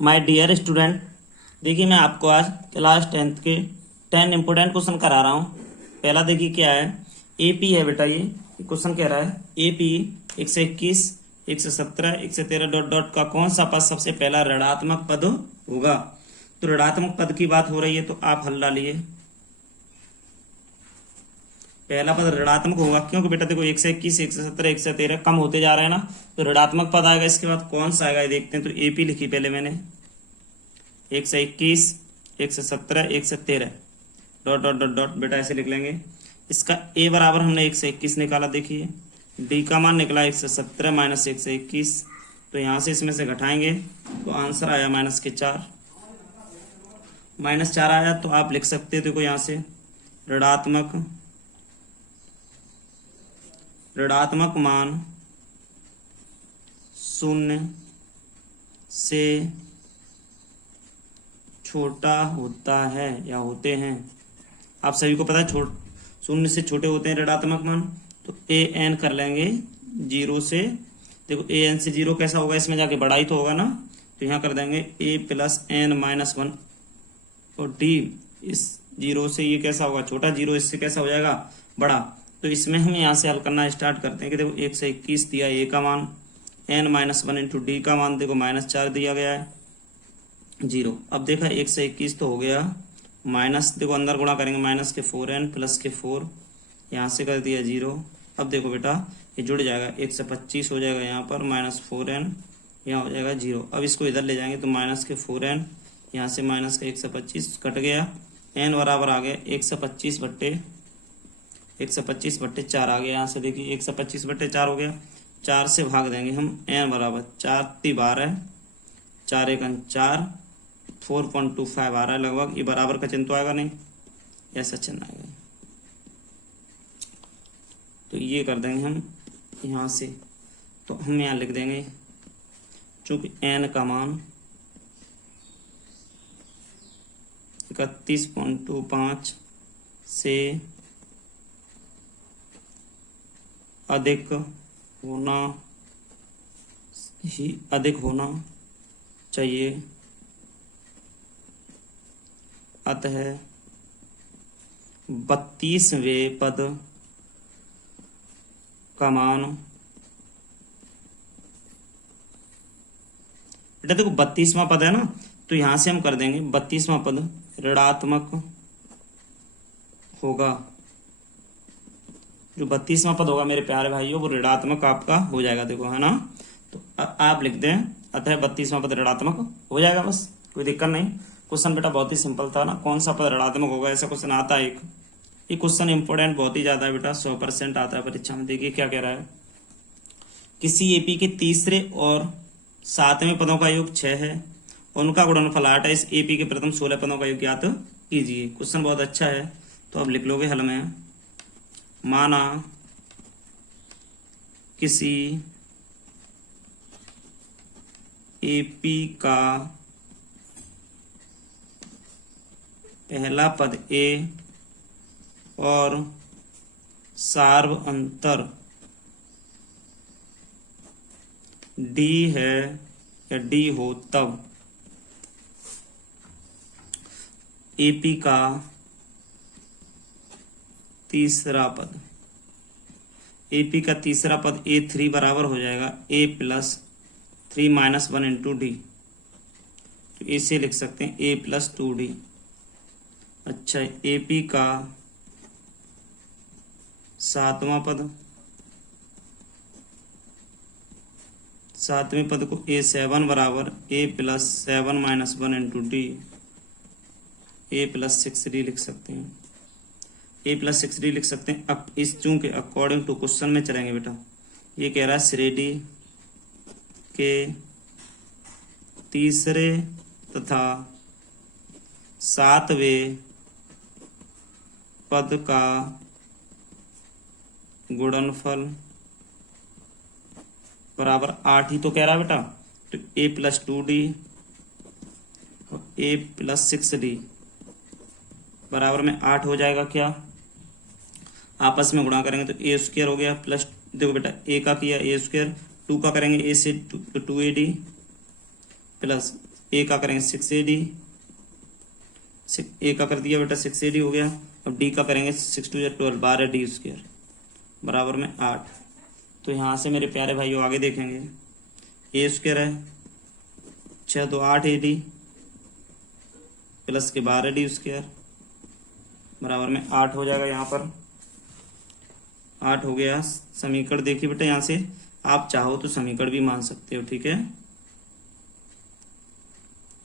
My dear student, देखिए मैं आपको आज क्लास 10th के 10 इंपोर्टेंट क्वेश्चन करा रहा हूँ। पहला देखिए क्या है, एपी है बेटा। ये क्वेश्चन कह रहा है एपी 121, 117, 113 डॉट डॉट का कौन सा पद सबसे पहला ऋणात्मक पद होगा। तो ऋणात्मक पद की बात हो रही है तो आप हल डालिए। पहला पद ऋणात्मक होगा क्योंकि बेटा देखो 121, 117, 113 कम होते जा रहे हैं ना, तो ऋणात्मक पद आएगा। इसके बाद कौन सा आएगा ये देखते हैं। तो एपी लिखी पहले मैंने 121, 117, 113 डॉट डॉट डॉट डॉट बेटा ऐसे लिख लेंगे। इसका ए बराबर हमने 121 निकाला, देखिए डी का मान निकला 117 माइनस 121, तो यहाँ से इसमें से घटाएंगे तो आंसर आया -4। -4 आया तो आप लिख सकते हो, देखो यहाँ से ऋणात्मक मान 0 से छोटा होता है या होते हैं। आप सभी को पता है 0 से छोटे होते हैं ऋणात्मक मान। तो ए एन कर लेंगे 0 से, देखो ए एन से 0 कैसा होगा, इसमें जाके बड़ा ही तो होगा ना, तो यहाँ कर देंगे ए प्लस एन माइनस 1 और डी इस 0 से ये कैसा होगा छोटा, 0 इससे कैसा हो जाएगा बड़ा। तो इसमें हम यहाँ से हल करना स्टार्ट करते हैं कि देखो 121 दिया ए का मान, एन माइनस 1 इंटू डी का मान देखो -4 दिया गया है 0। अब देखा 121 तो हो गया, माइनस देखो अंदर गुणा करेंगे माइनस के 4n प्लस के 4, यहाँ से कर दिया 0। अब देखो बेटा ये जुड़ जाएगा 125 हो जाएगा यहाँ पर, -4n यहाँ हो जाएगा 0। अब इसको इधर ले जाएंगे तो माइनस के 4n यहाँ से माइनस का 125 कट गया, n बराबर आ गया 125/4 आ गया। यहाँ से देखिए 125/4 हो गया, 4 से भाग देंगे हम, n बराबर 4 × 12, 4 × 4, 4.25 आ रहा है लगभग। ये बराबर का चिन्ह तो आएगा नहीं, ऐसा चिन्ह आएगा। तो ये कर देंगे हम यहाँ से, तो हम यहाँ लिख देंगे चूंकि n का मान 31.25 से अधिक होना चाहिए, अतः 32वें पद का मान, बेटा देखो 32वां पद है ना, तो यहां से हम कर देंगे 32वां पद ऋणात्मक होगा। जो 32वां पद होगा मेरे प्यारे भाइयों वो ऋणात्मक आपका हो जाएगा, देखो है ना। तो आप लिख दें अतः 32वां पद ऋणात्मक हो जाएगा, बस कोई दिक्कत नहीं। क्वेश्चन बेटा बहुत ही सिंपल था ना, कौन सा पद ऋणात्मक होगा ऐसा क्वेश्चन आता है एक। ये क्वेश्चन इंपोर्टेंट बहुत ही ज्यादा है बेटा, 100% आता है परीक्षा में। देखिए क्या कह रहा है, किसी एपी के तीसरे और 7वें पदों का योग 6 है, उनका गुणनफल 8 है। इस एपी के प्रथम 16 पदों का योग ज्ञात कीजिए। क्वेश्चन बहुत अच्छा है, तो अब लिख लोगे हल में, माना किसी एपी का पहला पद ए और सार्व अंतर डी है या डी हो, तब एपी का तीसरा पद, एपी का तीसरा पद A3 बराबर हो जाएगा A plus 3 minus 1 into D. तो इसे लिख सकते हैं A प्लस 2D। अच्छा, एपी का 7वां पद, 7वें पद को A7 बराबर A plus 7 minus 1 into D, A plus 6D लिख सकते हैं। A प्लस 6D लिख सकते हैं। अब इस चूंकि अकॉर्डिंग टू क्वेश्चन में चलेंगे बेटा, ये कह रहा है श्रेणी के तीसरे तथा 7वें पद का गुणनफल बराबर 8 ही तो कह रहा है बेटा। तो A प्लस 2D और A प्लस 6D बराबर में 8 हो जाएगा। क्या आपस में गुणा करेंगे तो ए स्क्वायर हो गया प्लस, देखो बेटा ए का किया ए स्क्वायर, 2 का करेंगे ए से 2AD प्लस ए का करेंगे 6AD, ए का कर दिया बेटा 6AD हो गया। अब डी का करेंगे 6 2 12, 12D² बराबर में 8। तो यहाँ से मेरे प्यारे भाइयों आगे देखेंगे, A² है 6 2 8AD प्लस के 12D² बराबर में 8 हो जाएगा। यहाँ पर 8 हो गया। समीकरण देखिए बेटा, यहाँ से आप चाहो तो समीकरण भी मान सकते हो, ठीक है।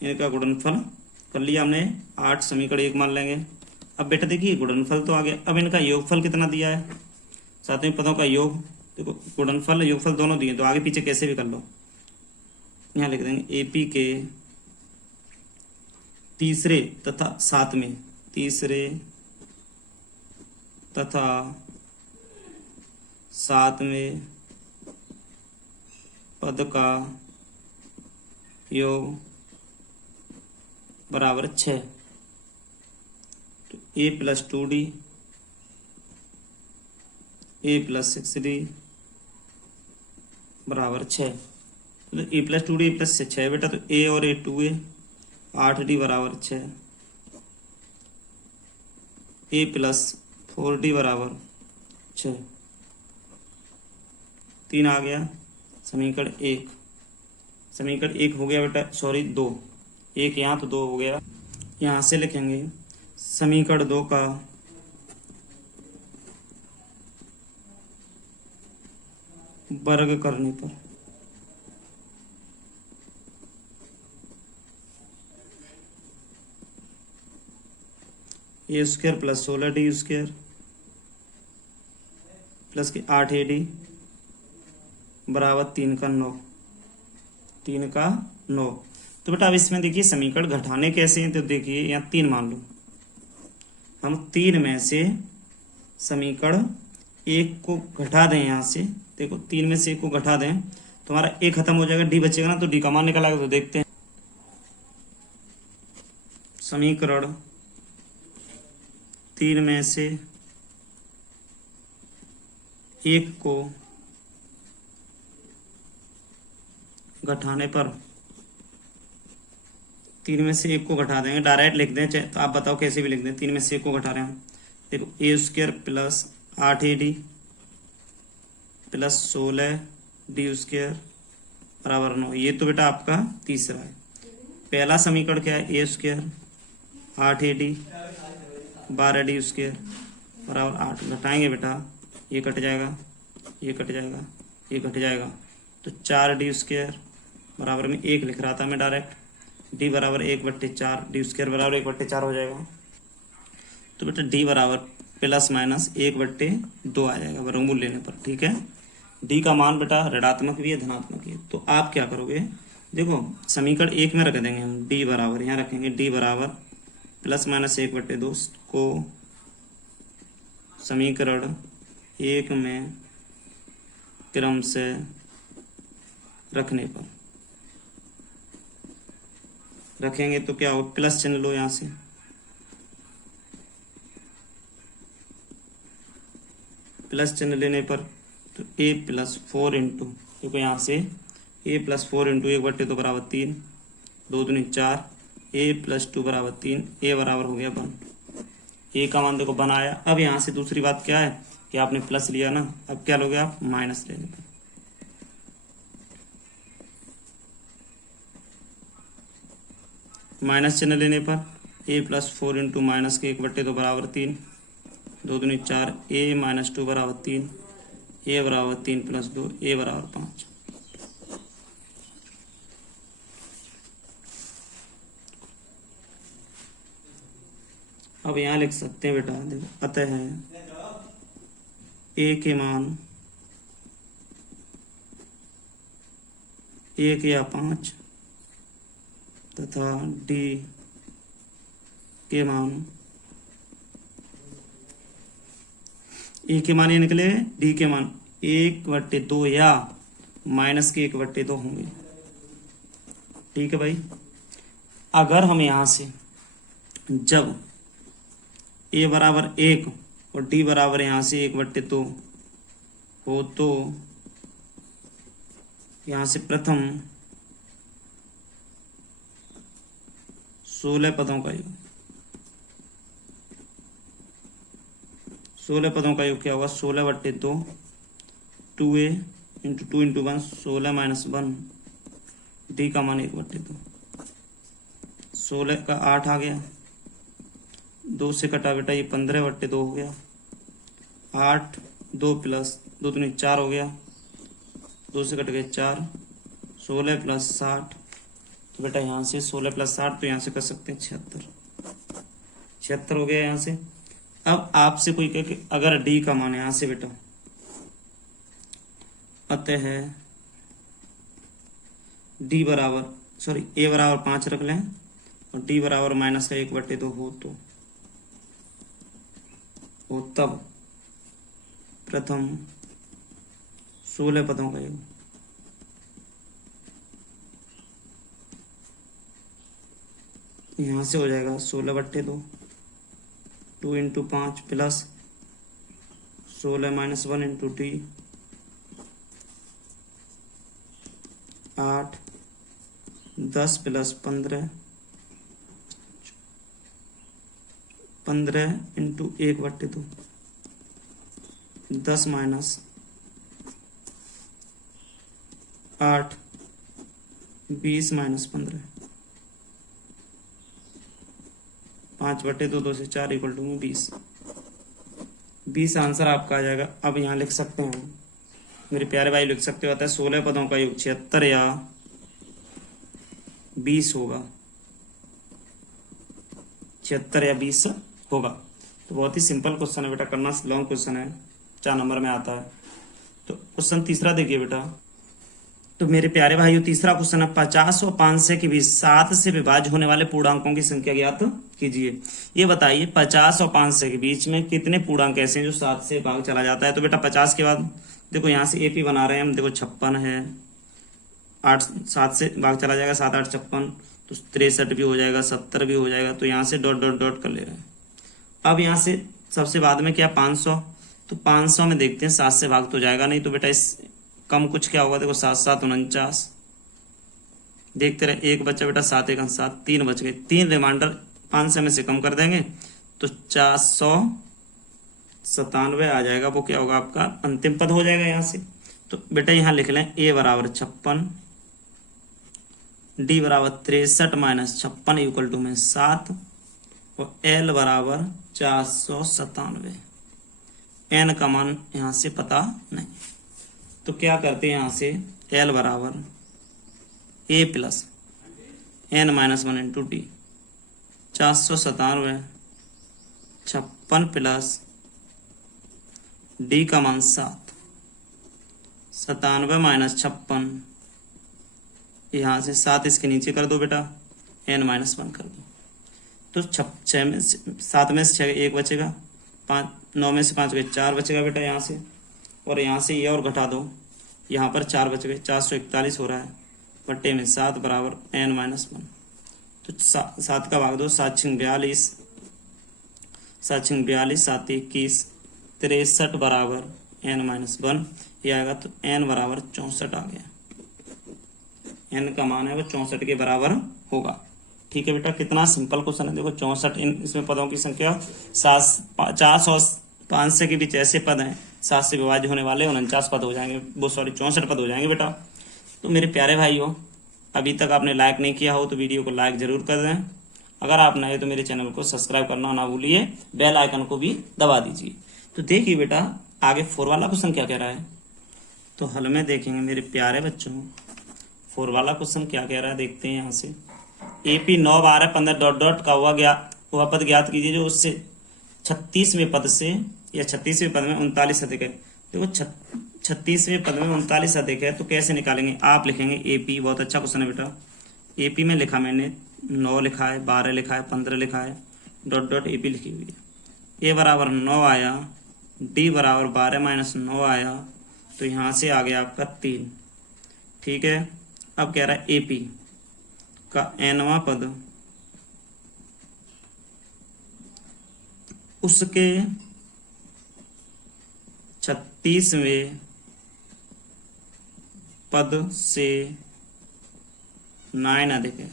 इनका गुणनफल कर लिया हमने, 8 समीकरण 1 मान लेंगे। अब बेटा देखिए गुणनफल तो आ गया, अब इनका योगफल कितना दिया है, सातवें पदों का योग। देखो गुणनफल योगफल दोनों दिए, तो आगे पीछे कैसे भी कर लो। यहाँ लिख देंगे AP के तीसरे तथा सातवें, तीसरे तथा सातवें पद का योग बराबर 6। तो A + 2D A + 6D बराबर 6। तो A + 2D A + 6 बेटा, तो A और A 2A 8D बराबर 6, A + 4D बराबर 6। 3 आ गया। समीकरण 1, समीकरण 1 हो गया बेटा, सॉरी 2, 1 यहाँ तो 2 हो गया। यहाँ से लिखेंगे समीकरण 2 का वर्ग करने पर A² + 16D² प्लस के 8AD बराबर 3 का 9, 3 का 9। तो बेटा अब इसमें देखिए समीकरण घटाने कैसे हैं, तो देखिए यहाँ 3 मान लो, हम 3 में से समीकरण 1 को घटा दें। यहाँ से देखो 3 में से 1 को घटा दें तो हमारा A खत्म हो जाएगा, D बचेगा ना, तो D का मान निकल आएगा। तो देखते हैं समीकरण 3 में से 1 को घटाने पर, 3 में से 1 को घटा देंगे, डायरेक्ट लिख दें चाहे तो आप बताओ कैसे भी लिख दें। 3 में से 1 को घटा रहे हैं, देखो A² + 8AD + 16D² बराबर 9। ये तो बेटा आपका तीसरा है। पहला समीकरण क्या है, A² 8AD 12D² बराबर 8। घटाएंगे बेटा, ये कट जाएगा, ये कट जाएगा, ये कट जाएगा, तो 4D² बराबर में 1 लिख रहा था मैं डायरेक्ट, D बराबर 1/4, D² बराबर 1/4 हो जाएगा। तो बेटा D बराबर ±1/2 आ जाएगा वर्गमूल लेने पर, ठीक है। D का मान बेटा ऋणात्मक भी है धनात्मक भी है। तो आप क्या करोगे, देखो समीकरण 1 में रख देंगे हम D बराबर, यहाँ रखेंगे D बराबर ±1/2 को समीकरण 1 में क्रम से रखने पर रखेंगे तो क्या हो, प्लस चिन्ह लो यहाँ से, प्लस चिन्ह लेने पर तो A + 4 इंटू, देखो यहाँ से A + 4 इंटू 1/2 बराबर 3, 2 दूनी 4, A + 2 बराबर 3, A बराबर हो गया 1। A का मान देखो बनाया। अब यहाँ से दूसरी बात क्या है कि आपने प्लस लिया ना, अब क्या लोगे आप, माइनस लेने पर, माइनस चिन्ह लेने पर A + 4 इंटू माइनस के 1/2 बराबर 3, 2 दूनी 4, A - 2 बराबर 3, A बराबर 3 + 2, A बराबर 5। अब यहाँ लिख सकते हैं बेटा, देखो अतः A के मान 1 या 5 तथा D के मान, A के मान ये निकले, D के मान 1/2 या माइनस के 1/2 होंगे, ठीक है भाई। अगर हम यहाँ से जब A बराबर 1 और D बराबर यहाँ से 1/2 हो तो यहाँ से प्रथम 16 पदों का योग। 16 पदों का योग क्या होगा? 16/2 2a into 2 into 1 16 minus 1 D का मान 1/2। 16 का 8 आ गया, 2 से कटा बेटा ये 15/2 हो गया। 8 2 प्लस 2 दूनी 4 हो गया, 2 से कट गए 4। 16 प्लस 60 तो बेटा यहाँ से 16 प्लस 60 तो यहाँ से कर सकते हैं 76। 76 हो गया यहाँ से। अब आपसे कोई कहे कि अगर डी का मान यहाँ से बेटा अतः है डी बराबर सॉरी ए बराबर 5 रख लें और डी बराबर माइनस का 1/2 हो तो तब प्रथम 16 पदों का योग। यहां से हो जाएगा 16/2 2 into 5 plus 16 minus 1 into D 8 10 plus 15 15 into 1/2 10 minus 8 20 minus 15 5/2 2 से 4 इक्वल टू 20। 20 आंसर आपका आ जाएगा। अब यहाँ लिख सकते हैं मेरे प्यारे भाई, लिख सकते हो, आता है 16 पदों का योग 76 या 20 होगा। 76 या 20 होगा। तो बहुत ही सिंपल क्वेश्चन है बेटा, करना लॉन्ग क्वेश्चन है, 4 नंबर में आता है। तो क्वेश्चन तीसरा देखिए बेटा। तो मेरे प्यारे भाइयों तीसरा क्वेश्चन है 50 और 500 के बीच 7 से विभाज्य होने वाले पूर्णांकों की संख्या ज्ञात कीजिए। ये बताइए 50 और 500 के बीच में कितने पूर्णांक ऐसे हैं जो 7 से भाग चला जाता है। तो बेटा 50 के बाद देखो यहाँ से एपी बना रहे हैं हम, देखो 56 है, 8 7 से भाग चला जाएगा, 7 8 56 तो 63 भी हो जाएगा, 70 भी हो जाएगा। तो यहाँ से डॉट डॉट डॉट कर ले रहे हैं। अब यहाँ से सबसे बाद में क्या 500, तो 500 में देखते हैं 7 से भाग तो जाएगा नहीं, तो बेटा इस कम कुछ क्या होगा, देखो 7 7 49 देखते रहे, एक बच्चा बेटा 7 1 7 3 बच गए, 3 रिमाइंडर 500 में से कम कर देंगे तो 497 आ जाएगा। वो क्या होगा आपका अंतिम पद हो जाएगा यहाँ से। तो बेटा यहाँ लिख लें ए बराबर 56 डी बराबर 63 माइनस 56 इक्वल टू में 7 और एल बराबर 497। एन का मान यहाँ से पता नहीं, तो क्या करते हैं यहाँ से एल बराबर A plus N minus 1 into D 497 56 plus D का मान 7 97 माइनस 56 यहाँ से 7 इसके नीचे कर दो बेटा, एन माइनस 1 कर दो तो 6 में 7 में से 6 1 बचेगा, 5 9 में से 5 गए 4 बचेगा बेटा यहाँ से, और यहाँ से ये और घटा दो, यहाँ पर 4 बच गए, 441 हो रहा है बट्टे में 7 बराबर एन माइनस 1। तो 7 का भाग दो, 7 6 42 7 6 42 7 21 63 बराबर एन माइनस 1 ये आएगा। तो एन बराबर 64 आ गया, एन का मान है वो 64 के बराबर होगा। ठीक है बेटा, कितना सिंपल क्वेश्चन है। देखो 64 इसमें पदों की संख्या 50 और 500 के बीच ऐसे पद हैं 7 से विभाज्य होने वाले 49 पद हो जाएंगे, वो सॉरी 64 पद हो जाएंगे बेटा। तो मेरे प्यारे भाइयों अभी तक आपने लाइक नहीं किया हो तो वीडियो को लाइक जरूर कर दें। अगर आप नए तो मेरे चैनल को सब्सक्राइब करना ना भूलिए, बेल आइकन को भी दबा दीजिए। तो देखिए बेटा आगे 4 वाला क्वेश्चन क्या कह रहा है, तो हल में देखेंगे मेरे प्यारे बच्चों 4 वाला क्वेश्चन क्या कह रहा है, देखते हैं यहाँ से। एपी 9 12 15 डॉट डॉट का वह पद ज्ञात कीजिए जो उससे 36वें पद से या 36वें पद में 39 अधिक है। देखो 36वें पद में 39 अधिक है तो कैसे निकालेंगे, आप लिखेंगे एपी। बहुत अच्छा क्वेश्चन है बेटा। एपी में लिखा मैंने 9 लिखा है, 12 लिखा है, 15 लिखा है, डॉट डॉट एपी लिखी हुई है। ए बराबर 9 आया, डी बराबर 12 माइनस 9 आया, तो यहाँ से आ गया आपका 3। ठीक है, अब कह रहा है एपी का एनवां पद उसके 36वें पद से 9 अधिक है।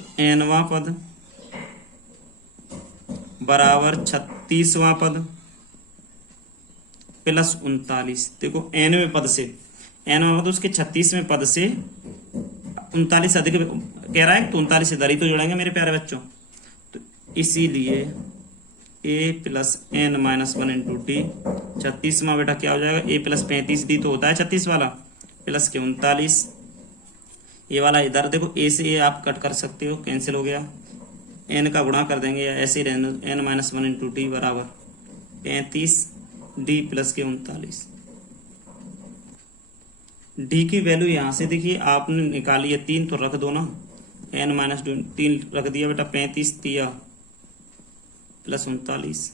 तो nवां पद बराबर 36वां पद प्लस 39। देखो nवें पद से, nवां पद उसके 36वें पद से 39 अधिक कह रहा है, तो 39 इधर ही तो जोड़ेंगे मेरे प्यारे बच्चों। तो इसीलिए a plus n minus 1 into D. 36वां बेटा क्या हो जाएगा, a प्लस 35 डी तो होता है 36 वाला, प्लस के 39। ये वाला इधर देखो, a से a आप कट कर सकते हो, कैंसिल हो गया। n का गुणा कर देंगे या ऐसे ही रहने, n माइनस 1 इंटू डी बराबर 35 डी प्लस के 39। डी की वैल्यू यहाँ से देखिए आपने निकाली है 3, तो रख दो ना, n माइनस 3 रख दिया बेटा, 35 दिया प्लस 39।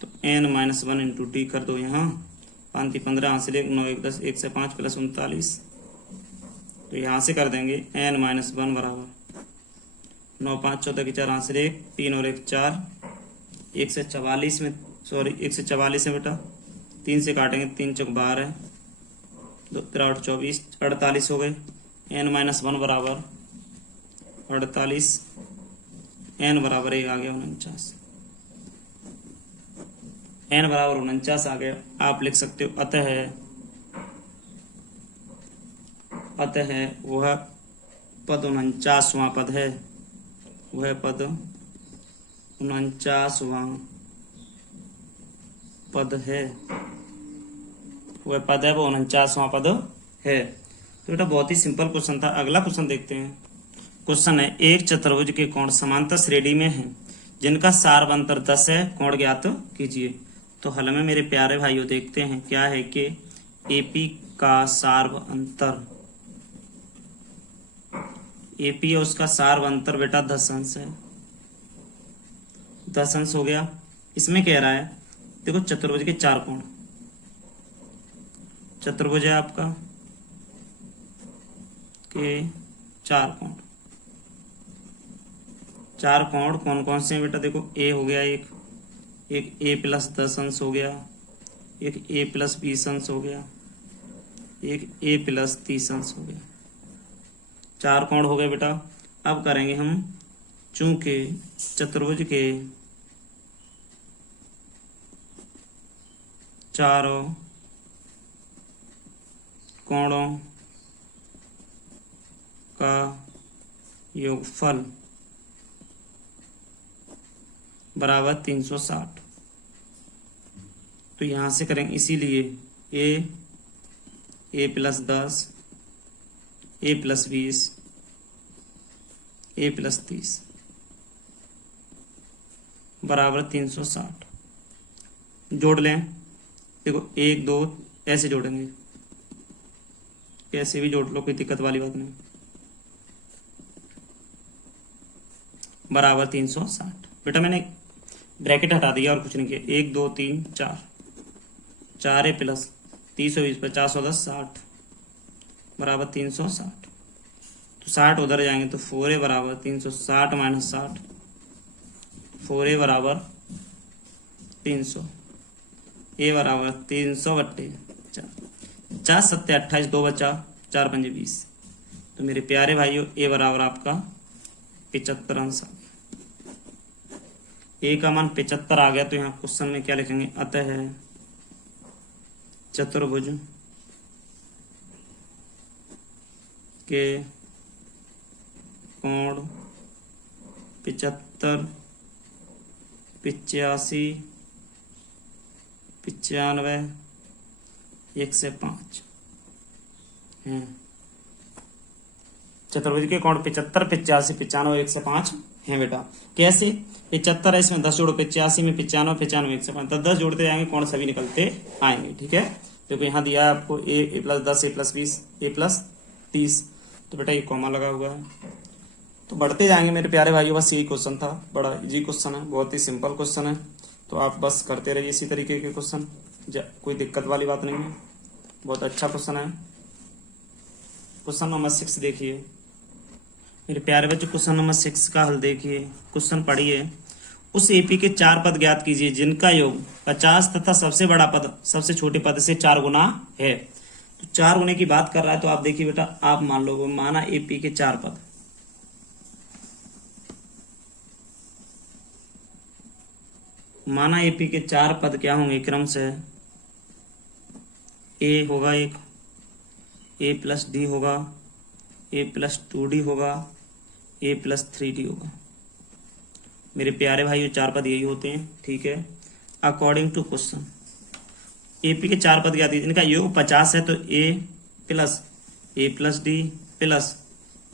तो n माइनस 1 इंटू डी कर दो यहाँ, 5 15 यहाँ से 9 1 10 1 से 5 प्लस 39। तो यहाँ से कर देंगे n माइनस 1 बराबर 9 5 14 की 4 यहाँ से 1 3 और 1 4, 1 से 44 में, सॉरी 1 से 44 है बेटा, 3 से काटेंगे 3 चौक 12, 2 3 8 24 48 हो गए। n माइनस 1 बराबर 48, n बराबर 1 आ गया 49, n बराबर 49 आ गया। आप लिख सकते हो अतः वह पद 49वां पद है, वह पद 49वां पद है, वह पद है, वो 49वां पद है। तो बेटा बहुत ही सिंपल क्वेश्चन था। अगला क्वेश्चन देखते हैं। क्वेश्चन है, एक चतुर्भुज के कोण समांतर श्रेणी में हैं जिनका सार्वंतर 10 है, कोण ज्ञात कीजिए। तो हल में मेरे प्यारे भाइयों देखते हैं क्या है कि एपी का सार्वंतर, एपी है उसका सार्वंतर बेटा 10 अंश है, 10 अंश हो गया। इसमें कह रहा है देखो चतुर्भुज के 4 कोण, चतुर्भुज है आपका के 4 कोण, 4 कोण कौन कौन से हैं बेटा, देखो ए हो गया, एक ए प्लस 10 अंश हो गया, एक ए प्लस 20 अंश हो गया, एक ए प्लस 30 अंश हो गया। 4 कोण हो गए बेटा। अब करेंगे हम, चूंकि चतुर्भुज के चारों कोणों का योगफल बराबर 360। तो यहां से करेंगे, इसीलिए ए प्लस 10, ए प्लस 20, ए प्लस 30 बराबर 360। जोड़ लें, देखो 1 2 ऐसे जोड़ेंगे, कैसे भी जोड़ लो, कोई दिक्कत वाली बात नहीं, बराबर 360। बेटा मैंने ब्रैकेट हटा दिया और कुछ नहीं किया। 1 2 3 4, 4 ए प्लस 30 20 50 10 60 बराबर 360। तो 60 उधर जाएंगे तो 4a बराबर 360 माइनस 60, 4a बराबर 300, ए बराबर 300 बट्टे 4 7 28 2 बचा 4 5 20। तो मेरे प्यारे भाइयों ए बराबर आपका 75 अंश आ गया। ए का मान 75 आ गया। तो यहाँ क्वेश्चन में क्या लिखेंगे, अतः है चतुर्भुज के कोण 75 85 95 1 से 5 हैं। चतुर्भुज के कोण 75 85 95 1 से 5 हैं बेटा। कैसे, 75 है, इसमें 10 जोड़ो, 85 में 95 95 1 से 5, 10 जोड़ते जाएंगे, कोण सभी निकलते आएंगे। ठीक है, देखो यहाँ दिया है आपको ए प्लस 10 ए प्लस 20 ए प्लस 30। तो बेटा ये कॉमा लगा हुआ है, तो बढ़ते जाएंगे मेरे प्यारे भाइयों। बस यही क्वेश्चन था, बड़ा इजी क्वेश्चन है, बहुत ही सिंपल क्वेश्चन है। तो आप बस करते रहिए इसी तरीके के क्वेश्चन, कोई दिक्कत वाली बात नहीं है, बहुत अच्छा क्वेश्चन है। क्वेश्चन नंबर 6 देखिए मेरे प्यारे बच्चों, क्वेश्चन नंबर 6 का हल देखिए। क्वेश्चन पढ़िए, उस एपी के 4 पद ज्ञात कीजिए जिनका योग 50 तथा सबसे बड़ा पद सबसे छोटे पद से 4 गुना है। तो 4 गुने की बात कर रहा है। तो आप देखिए बेटा, आप मान लो, माना एपी के 4 पद, माना एपी के 4 पद क्या होंगे क्रम से, ए होगा एक, ए प्लस डी होगा, ए प्लस 2d होगा, ए प्लस 3d होगा। मेरे प्यारे भाइयों 4 पद यही होते हैं, ठीक है। अकॉर्डिंग टू क्वेश्चन एपी के 4 पद क्या थी, इनका योग 50 है, तो ए प्लस डी प्लस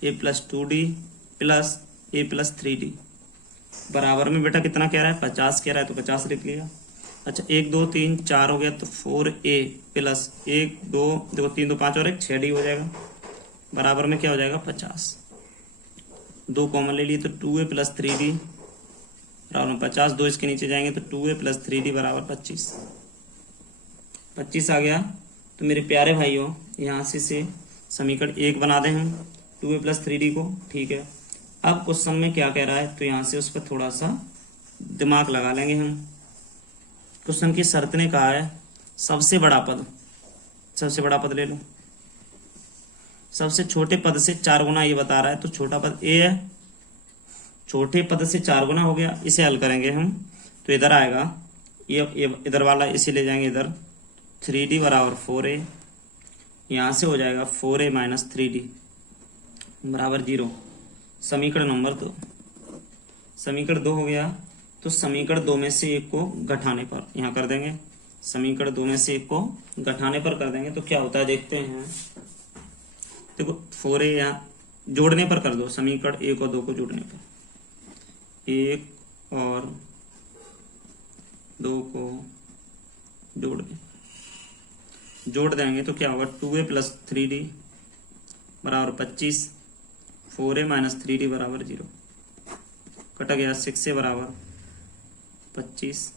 ए प्लस 2d प्लस ए प्लस 3d बराबर में बेटा कितना कह रहा है, 50 कह रहा है, तो 50 लिख लिया। अच्छा 1 2 3 4 हो गया, तो 4a प्लस 1 2 देखो 3 2 5 और 1 6d हो जाएगा, बराबर में क्या हो जाएगा 50। 2 कॉमन ले लिए तो 2a प्लस 3d बराबर 50, 2 इसके नीचे जाएंगे तो 2a प्लस 3d बराबर 25। 25 आ गया। तो मेरे प्यारे भाइयों यहाँ से समीकरण 1 बना दें हम 2a प्लस 3d को, ठीक है। अब क्वेश्चन में क्या कह रहा है, तो यहाँ से उस पर थोड़ा सा दिमाग लगा लेंगे हम। क्वेश्चन की शर्त ने कहा है सबसे बड़ा पद ले लो, सबसे छोटे पद से 4 गुना ये बता रहा है, तो छोटा पद ए है, छोटे पद से 4 गुना हो गया, इसे हल करेंगे हम, तो इधर आएगा ये इधर वाला इसे ले जाएंगे इधर, 3d बराबर 4a, यहाँ से हो जाएगा 4a माइनस 3d बराबर 0। समीकरण नंबर 2, समीकरण 2 हो गया। तो समीकरण 2 में से एक को घटाने पर यहाँ कर देंगे, समीकरण 2 में से एक को घटाने पर कर देंगे, तो क्या होता है देखते हैं। देखो 4a यहाँ जोड़ने पर कर दो, समीकरण 1 और 2 को जोड़ने पर, 1 और 2 को जोड़ देंगे तो क्या होगा 2a प्लस 3d बराबर 25, 4a माइनस 3d बराबर 0, कटा गया 6a बराबर 25।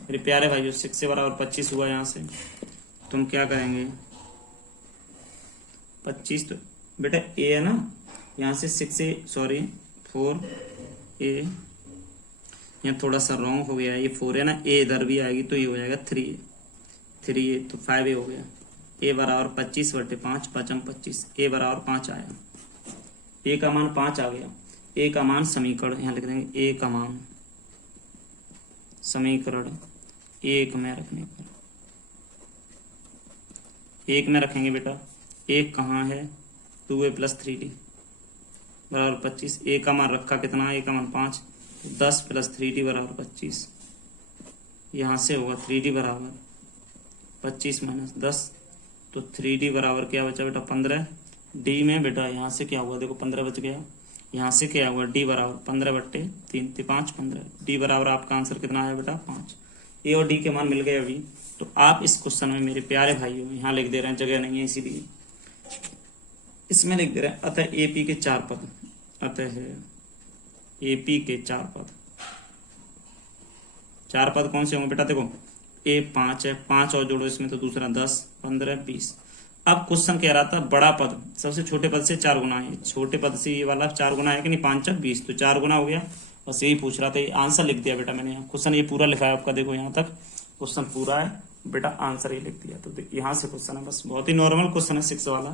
मेरे प्यारे भाई जो 6a बराबर 25 हुआ, यहाँ से तुम क्या करेंगे 25, तो बेटा a है ना, यहाँ से 4a, यहाँ थोड़ा सा रॉन्ग हो गया, ये 4 है ना, a इधर भी आएगी तो ये हो जाएगा 3a तो 5a हो गया। a बराबर 25/5, 5 25, a बराबर 5 आया, a का मान 5 आ गया। a का मान समीकरण यहाँ लिख देंगे, a का मान समीकरण 1 में रखने पर, 1 में रखेंगे बेटा, 1 कहाँ है 2a प्लस 3d बराबर 25, a का मान रखा कितना, a का मान 5, 10 प्लस 3d बराबर 25, यहाँ से होगा 3d बराबर 25 माइनस 10, तो 3d बराबर क्या बचा बेटा 15। d में बेटा यहाँ से क्या हुआ देखो 15 बच गया, यहाँ से क्या हुआ d बराबर 15/3 5 15, d बराबर आपका आंसर कितना आया बेटा 5। a और d के मान मिल गए अभी। तो आप इस क्वेश्चन में मेरे प्यारे भाइयों यहाँ लिख दे रहे हैं, जगह नहीं है इसीलिए इसमें लिख दे रहे हैं, अतः एपी के 4 पद, अतः एपी के 4 पद, 4 पद कौन से होंगे बेटा, देखो ए 5 है, 5 और जोड़ो इसमें तो दूसरा 10 15 20। अब क्वेश्चन कह रहा था बड़ा पद सबसे छोटे पद से 4 गुना है, छोटे पद से ये वाला 4 गुना है कि नहीं, 5 20, तो 4 गुना हो गया, बस यही पूछ रहा था। ये आंसर लिख दिया बेटा मैंने, यहाँ क्वेश्चन ये पूरा लिखा है आपका, देखो यहाँ तक क्वेश्चन पूरा है बेटा, आंसर ही लिख दिया। तो यहाँ से क्वेश्चन है, बस बहुत ही नॉर्मल क्वेश्चन है 6 वाला।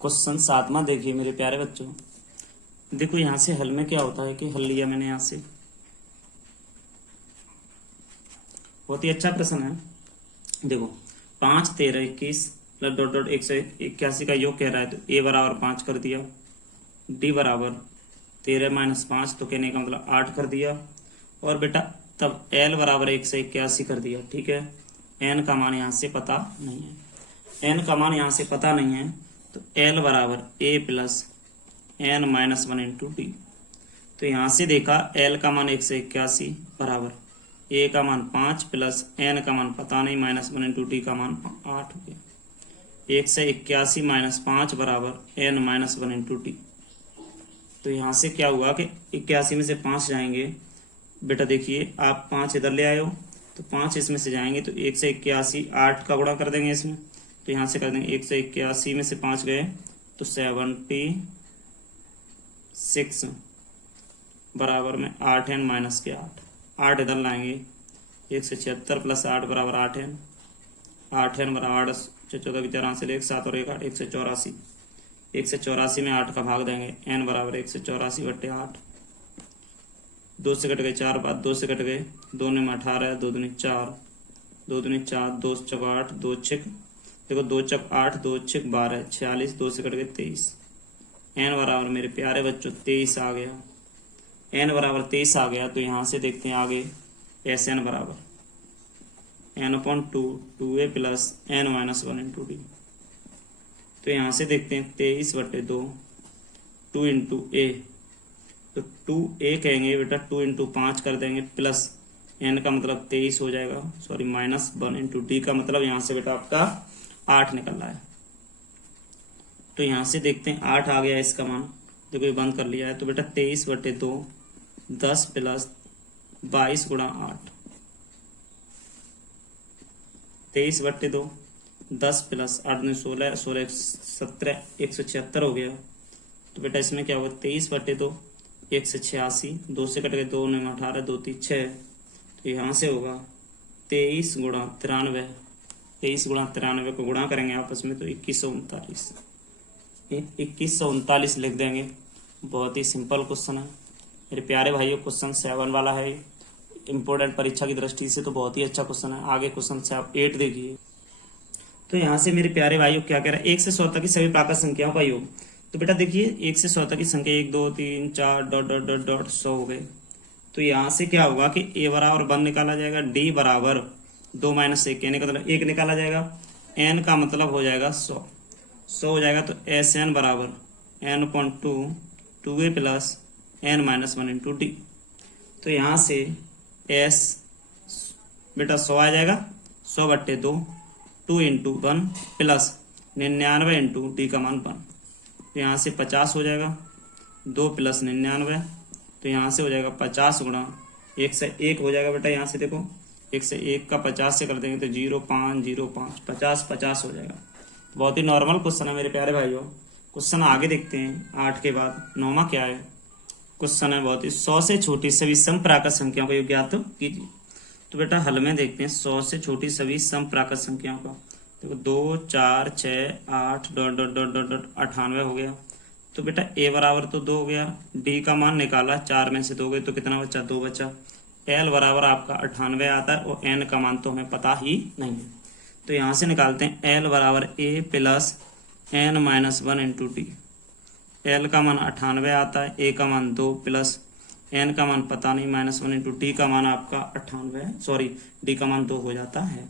क्वेश्चन 7वां देखिए मेरे प्यारे बच्चों, देखो यहाँ से हल में क्या होता है कि हल लिया मैंने यहाँ से, बहुत ही अच्छा प्रश्न है। देखो 5 13 21 प्लस डॉट डॉट 181 का योग कह रहा है, तो a बराबर 5 कर दिया, d बराबर 13 माइनस 5 तो कहने का मतलब 8 कर दिया, और बेटा तब l बराबर 181 कर दिया, ठीक है। n का मान यहाँ से पता नहीं है, n का मान यहाँ से पता नहीं है, तो l बराबर a plus n minus 1 into D. तो यहाँ से देखा l का मान 181 बराबर a का मान 5 प्लस n का मान पता नहीं माइनस 1 इंटू डी का मान 8 हो गया। 181 माइनस 5 बराबर n माइनस 1 इंटू डी। तो यहाँ से क्या हुआ कि 81 में से 5 जाएंगे बेटा, देखिए आप 5 इधर ले आए हो तो 5 इसमें से जाएंगे, तो 181 8 का गुणा कर देंगे इसमें, तो यहाँ से कर देंगे 181 में से 5 गए तो 76 बराबर में 8n माइनस के 8 इधर लाएंगे, 176 प्लस 8 बराबर 8n, 8n बराबर 14 की 4 से 1 7 और 1 8 184, 184 में 8 का भाग देंगे, n बराबर 184/8 2 से कट गए 4 बाद 2 से कट गए, 2 में 18, 2 दूनी 4, 2 दूनी 4, 2 चौक 8, 2 छिक देखो 2 चौक 8, 2 छिक 12, 46, 2 से कट गए 23। n बराबर मेरे प्यारे बच्चों 23 आ गया। n बराबर 23 आ गया तो यहाँ से देखते हैं आगे एस एन बराबर n/2 2a plus n-1 into D. तो यहाँ से देखते हैं 23/2 2 इंटू ए, तो 2a कहेंगे बेटा 2 इंटू 5 कर देंगे प्लस n का मतलब 23 हो जाएगा, सॉरी -1 इंटू डी का मतलब यहाँ से बेटा आपका 8 निकल रहा है। तो यहाँ से देखते हैं 8 आ गया इसका मान, देखो ये बंद कर लिया है। तो बेटा 23/2 10 प्लस 22 गुणा 8, 23/2 10 प्लस 8 में 16, 16 17 176 हो गया। तो बेटा इसमें क्या होगा 23/2 186, 2 से कट गए 2 में 18, 2 3 6, तो यहाँ से होगा 23 गुणा 93, 23 गुणा 93 को गुणा करेंगे आपस में तो 2139, 2139 लिख देंगे। बहुत ही सिंपल क्वेश्चन है मेरे प्यारे भाइयों, क्वेश्चन 7 वाला है, इंपोर्टेंट परीक्षा की दृष्टि से तो बहुत ही अच्छा क्वेश्चन है। आगे क्वेश्चन से आप 8 देखिए। तो यहाँ से मेरे प्यारे भाइयों क्या कह रहा है 1 से 100 तक की सभी प्राकृत संख्याओं का योग। तो बेटा देखिए 1 से 100 तक की संख्या 1 2 3 4 डॉट डॉट डॉट डॉट 100 हो गए। तो यहाँ से क्या होगा कि a बराबर 1 निकाला जाएगा, d बराबर 2 - 1 यानी मतलब 1 निकाला जाएगा, n का मतलब हो जाएगा 100 हो जाएगा। तो एस एन बराबर n/2 2a plus n-1 into D. तो यहाँ से एस बेटा 100 आ जाएगा, 100/2 2 इंटू 1 प्लस 99 इंटू डी का मान 1। तो यहाँ से 50 हो जाएगा, 2 प्लस 99, तो यहाँ से हो जाएगा 50 गुणा 1 से 1 हो जाएगा। बेटा यहाँ से देखो 1 से 1 का 50 से कर देंगे तो 0505 50 50 हो जाएगा। बहुत ही नॉर्मल क्वेश्चन है मेरे प्यारे भाइयों। क्वेश्चन आगे देखते हैं 8 के बाद 9वां क्या है। क्वेश्चन है बहुत ही 100 से छोटी सभी समप्राकृत संख्याओं का योग ज्ञात कीजिए। तो बेटा हल में देखते हैं 100 से छोटी सभी समप्राकृत संख्याओं का। देखो 2 4 6 8 dot dot dot dot dot 98 हो गया। तो बेटा a बराबर तो 2 हो गया, d का मान निकाला 4 में से 2 गए तो कितना बचा 2 बचा। l बराबर आपका 98 आता है और n का मान तो हमें पता ही नहीं है। तो यहाँ से निकालते हैं l बराबर a plus n-1 into D. l का मान 98 आता है, a का मान 2 प्लस n का मान पता नहीं -1 इंटू डी का मान आपका 98, सॉरी d का मान 2 हो जाता है।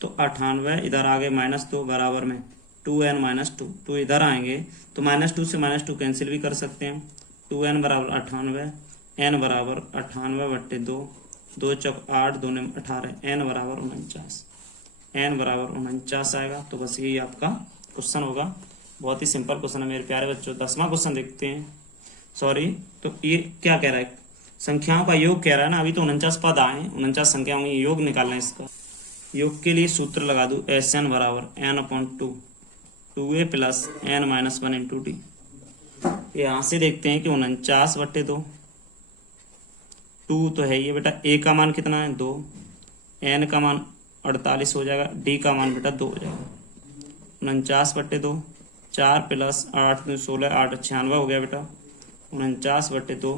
तो 98 इधर आ गए -2 बराबर में 2n-2, 2 इधर आएंगे तो -2 से -2 कैंसिल भी कर सकते हैं। 2n बराबर 98, n बराबर 98/2, 2 चौक 8, 2 ने 18, n बराबर 49, n बराबर 49 आएगा। तो बस यही आपका क्वेश्चन होगा। बहुत ही सिंपल क्वेश्चन है मेरे प्यारे बच्चों। 10वां क्वेश्चन देखते हैं। सॉरी, तो ये क्या कह रहा है, संख्याओं का योग कह रहा है ना। अभी तो 49 पद आए, 49 संख्याओं में योग निकालना है। इसका योग के लिए सूत्र लगा दूं, एस एन बराबर n/2 2a plus n-1 into D. यहाँ से देखते हैं कि 49/2, 2 तो है ये बेटा, a का मान कितना है 2, n का मान 48 हो जाएगा, d का मान बेटा 2 हो जाएगा। 49/2 4 प्लस 8 16 8 96 हो गया बेटा। 49/2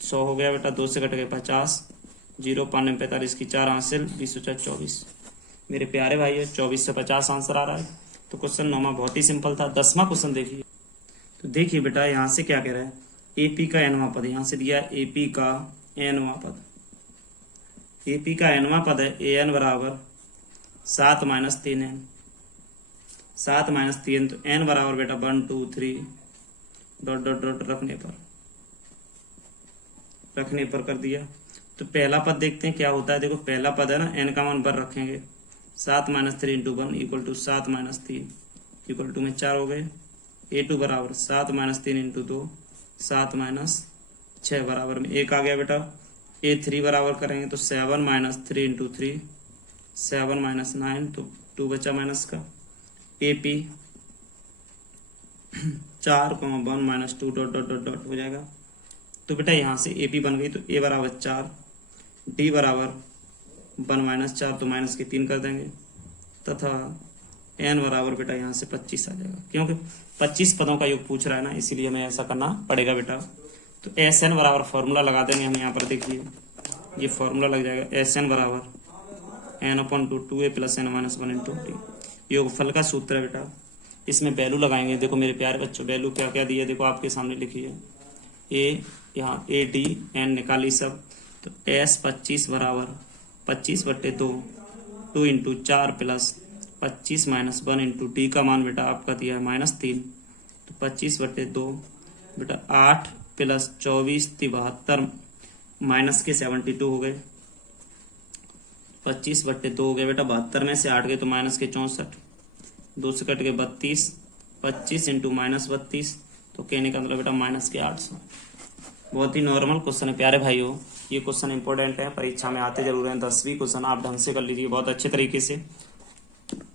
100 हो गया बेटा, 2 से कट गए 50, 0 5 45 की 4 हासिल 20 × 24। मेरे प्यारे भाई 24 से 50 आंसर आ रहा है। तो क्वेश्चन 9वां बहुत ही सिंपल था। 10वां क्वेश्चन देखिए। तो देखिए बेटा यहाँ से क्या कह रहा है, एपी का nवां पद यहाँ से दिया, एपी का nवां पद, एपी का nवां पद है an बराबर 7 - 3n, 7 - 3, तो n बराबर बेटा 1 2 3 डॉट डॉट डॉट रखने पर कर दिया। तो पहला पद देखते हैं क्या होता है। देखो पहला पद है ना, n का मान 1 रखेंगे, 7 - 3 into 1 equal to 7 - 3 equal to में 4 हो गए। a2 बराबर 7 - 3 इंटू 2 7 - 6 बराबर में 1 आ गया बेटा। a3 बराबर करेंगे तो 7 - 3 इंटू 3 7 - 9, तो 2 बचा माइनस का। ap 4 1 - 2 dot dot dot dot हो जाएगा। तो बेटा यहाँ से AP बन गई, तो a बराबर 4, d बराबर 1 - 4 तो माइनस के 3 कर देंगे, तथा n बराबर बेटा यहाँ से 25 आ जाएगा, क्योंकि 25 पदों का योग पूछ रहा है ना, इसीलिए हमें ऐसा करना पड़ेगा बेटा। तो एस एन बराबर फॉर्मूला लगा देंगे हम यहाँ पर। देखिए ये फॉर्मूला लग जाएगा, एस एन बराबर N upon two 2a plus N minus 1 into T. योगफल का सूत्र है बेटा, इसमें वैल्यू लगाएंगे। देखो मेरे प्यारे बच्चों, वैल्यू क्या क्या दी है देखो आपके सामने लिखी है। ए यहाँ ए डी एन निकाली सब, तो एस 25 बराबर 25/2 2 into 4 plus 25 minus 1 into T का मान बेटा आपका दिया है -3, तो 25/2 बेटा 8 प्लस 24 72 माइनस के 72 हो गए। 25/2 हो गए बेटा 72 में से 8 गए तो माइनस के 64, 2 से कट के 32, 25 इंटू -32 तो कहने का मतलब बेटा माइनस के 800। बहुत ही नॉर्मल क्वेश्चन है प्यारे भाइयों, ये क्वेश्चन इंपॉर्टेंट है, परीक्षा में आते जरूर हैं। 10वीं क्वेश्चन आप ढंग से कर लीजिए बहुत अच्छे तरीके से।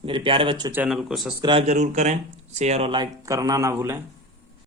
मेरे प्यारे बच्चों चैनल को सब्सक्राइब जरूर करें, शेयर और लाइक करना ना भूलें।